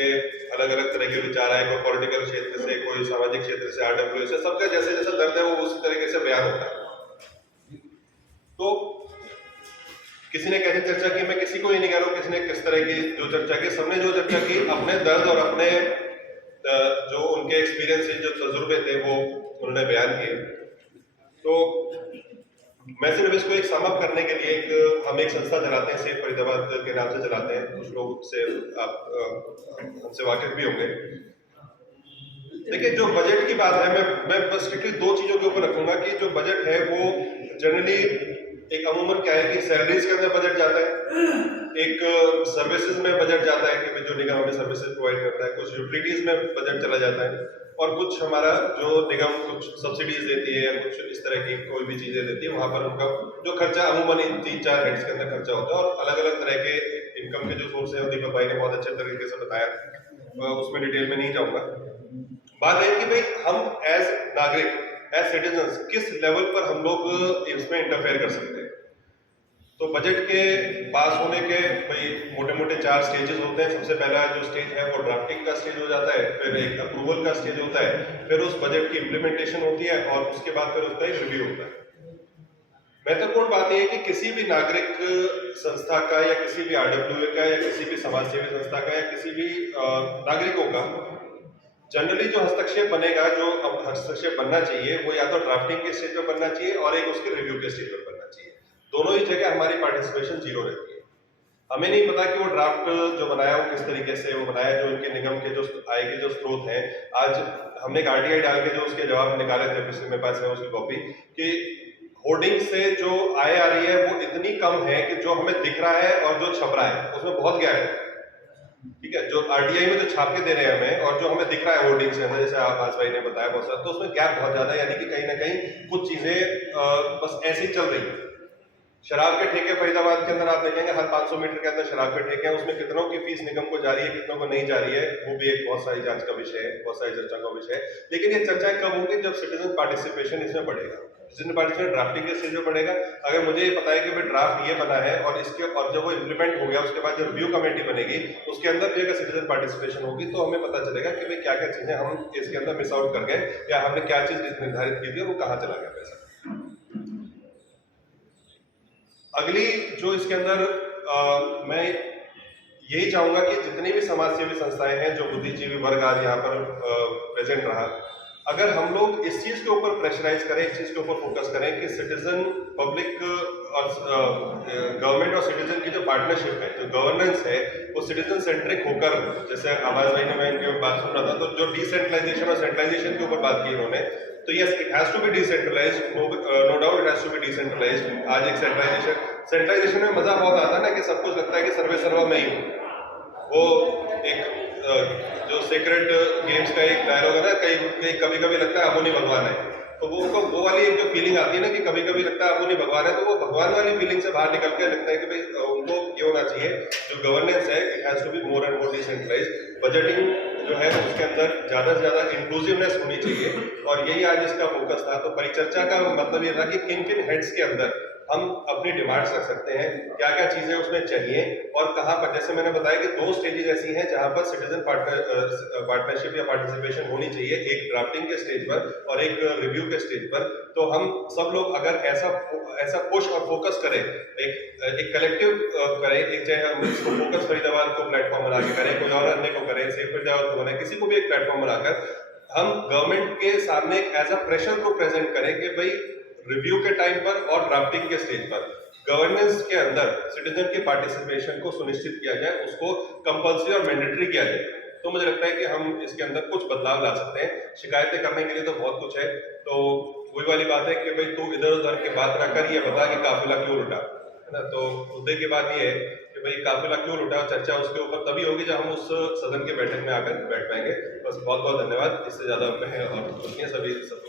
उनके अलग अलग तरह के विचार आए, कोई पॉलिटिकल क्षेत्र से, कोई सामाजिक क्षेत्र से, RWA से, सबका जैसे जैसा दर्द है वो उसी तरीके से बयान होता है। तो किसी ने कैसी चर्चा की, मैं किसी को ये नहीं कह रहा हूँ किसी ने किस तरह की जो चर्चा की, सबने जो चर्चा की अपने दर्द और अपने जो उनके एक्सपीरियंस जो तजुर्बे थे वो उन्होंने बयान किए। तो मैं सिर्फ इसको एक सम अप करने के लिए हम एक संस्था चलाते हैं, सेफ फरीदाबाद के नाम से चलाते हैं, कुछ लोग से आप हमसे वाकिफ भी होंगे। देखिए जो बजट की बात है, मैं बस स्ट्रिक्टली दो चीजों के ऊपर रखूंगा कि जो बजट है वो जनरली एक अमूमन क्या है कि सैलरीज के अंदर बजट जाता है, एक सर्विसेज में बजट जाता है कि जो निगम हमें सर्विसेज प्रोवाइड करता है, कुछ यूटिलिटीज में बजट चला जाता है, और कुछ हमारा जो निगम कुछ सब्सिडीज देती है या कुछ इस तरह की कोई भी चीजें देती है, वहां पर उनका जो खर्चा अमूमन इन 3-4 हेड्स के अंदर खर्चा होता है, और अलग अलग तरह के इनकम के जो सोर्स है दीपक भाई ने बहुत अच्छे तरीके से बताया, उसमें डिटेल में नहीं जाऊंगा। बात है कि भाई हम एज नागरिक, एज सिटीजन किस लेवल पर हम लोग इसमें इंटरफेयर कर सकते हैं। तो बजट के पास होने के भाई मोटे मोटे 4 स्टेजेस होते हैं। सबसे पहला जो स्टेज है वो ड्राफ्टिंग का स्टेज हो जाता है, फिर एक अप्रूवल का स्टेज होता है, फिर उस बजट की इम्प्लीमेंटेशन होती है, और उसके बाद फिर उसका एक रिव्यू होता है। महत्वपूर्ण बात यह है कि किसी भी नागरिक संस्था का या किसी भी RWA का या किसी भी समाज सेवी संस्था का या किसी भी नागरिकों का जनरली जो हस्तक्षेप बनेगा, जो हस्तक्षेप बनना चाहिए वो या तो ड्राफ्टिंग के स्टेज पर बनना चाहिए और एक उसके रिव्यू के स्टेज पर बनना चाहिए। दोनों ही जगह हमारी पार्टिसिपेशन 0 रहती है। हमें नहीं पता कि वो ड्राफ्ट जो बनाया वो किस तरीके से वो बनाया, जो इनके निगम के जो आय के जो स्रोत हैं। आज हमने एक RTI डाल के जो उसके जवाब निकाले थे, पिछले मेरे पास है उसकी कॉपी, कि होर्डिंग से जो आय आ रही है वो इतनी कम है कि जो हमें दिख रहा है और जो छप रहा है उसमें बहुत गैप है। ठीक है, जो RTI में जो छाप के दे रहे हैं हमें और जो हमें दिख रहा है होर्डिंग से, जैसे आवाज भाई ने बताया बहुत सारा, तो उसमें गैप बहुत ज्यादा है। यानी कि कहीं ना कहीं कुछ चीजें बस ऐसी चल रही है। शराब के ठेके फरीदाबाद के अंदर आप देखेंगे हर 500 मीटर के अंदर शराब के ठेके हैं, उसमें कितनों की फीस निगम को जा रही है, कितनों को नहीं जा रही है, वो भी एक बहुत सारी जांच का विषय है, बहुत सारी चर्चा का विषय है। लेकिन ये चर्चा कब होगी, जब सिटीजन पार्टिसिपेशन इसमें बढ़ेगा, सिटीजन पार्टिसिपेशन ड्राफ्टिंग के स्टेज में बढ़ेगा। अगर मुझे ये पता है कि भाई ड्राफ्ट ये बना है और इसके और जब वो इम्प्लीमेंट हो गया उसके बाद जो रिव्यू कमेटी बनेगी उसके अंदर भी अगर सिटीजन पार्टिसिपेशन होगी तो हमें पता चलेगा कि भाई क्या क्या चीजें हम इसके अंदर मिस आउट कर गए या हमने क्या चीज निर्धारित की थी वो कहाँ चला गया पैसा। अगली जो इसके अंदर मैं यही चाहूंगा कि जितनी भी समाज सेवी संस्थाएं हैं, जो बुद्धिजीवी वर्ग आज यहाँ पर प्रेजेंट रहा, अगर हम लोग इस चीज के ऊपर प्रेशराइज करें, इस चीज के ऊपर फोकस करें कि सिटीजन पब्लिक और गवर्नमेंट और सिटीजन की जो पार्टनरशिप है, जो गवर्नेंस है, वो सिटीजन सेंट्रिक होकर, जैसे आवाज भाई ने मैं इनके बात सुन रहा था, तो जो डिसेंट्रलाइजेशन और सेंट्रलाइजेशन के ऊपर बात की उन्होंने, तो yes it has to be decentralized, no doubt it has to be decentralized. आज एक सेंट्रलाइजेशन में मजा बहुत आता है ना कि सब कुछ लगता है कि सर्वे सर्वा में ही वो एक जो सीक्रेट गेम्स का एक डायलॉग है ना, कहीं कभी कभी लगता है अबोनी भगवान है, तो वो वाली एक जो फीलिंग आती है ना कि कभी कभी लगता है अबोनी भगवान है, तो वो भगवान वाली फीलिंग से बाहर निकल के लगता है कि भाई उनको ये होना चाहिए, जो गवर्नेंस है it has to be more and more decentralized. Budgeting जो है उसके अंदर ज्यादा से ज्यादा इंक्लूसिवनेस होनी चाहिए, और यही आज इसका फोकस था। तो परिचर्चा का मतलब ये था कि किन किन हेड्स के अंदर हम अपनी डिमांड्स रख सकते हैं, क्या क्या चीजें उसमें चाहिए, और कहां पर, जैसे मैंने बताया कि 2 स्टेजेस ऐसी हैं जहां पर सिटीजन पार्टनरशिप या पार्टिसिपेशन होनी चाहिए, एक ड्राफ्टिंग के स्टेज पर और एक रिव्यू के स्टेज पर। तो हम सब लोग अगर ऐसा पुश और फोकस करें, एक कलेक्टिव करें, एक चाहे हम इसको फोकस फरीदाबाद को प्लेटफॉर्म बना के करें, कोई और अन्य को करें, सेफ फरीदाबाद को बनाए, किसी को भी एक प्लेटफॉर्म बनाकर हम गवर्नमेंट के सामने एज अ प्रेशर को प्रेजेंट करें कि भाई रिव्यू के टाइम पर और ड्राफ्टिंग के स्टेज पर गवर्नेंस के अंदर सिटीजन की पार्टिसिपेशन को सुनिश्चित किया जाए, उसको कंपल्सरी और मैंडेटरी किया जाए। तो मुझे लगता है कि हम इसके अंदर कुछ बदलाव ला सकते हैं। शिकायतें करने के लिए तो बहुत कुछ है, तो वही वाली बात है कि भाई तू इधर उधर की बात ना कर, ये बता कि काफिला क्यों लुटा, है ना। तो मुद्दे की बात ये है कि भाई काफिला क्यों लुटा, चर्चा उसके ऊपर तभी होगी जब हम उस सदन के बैठक में आकर बैठ पाएंगे। बस बहुत बहुत धन्यवाद, इससे ज्यादा मैं और सभी सब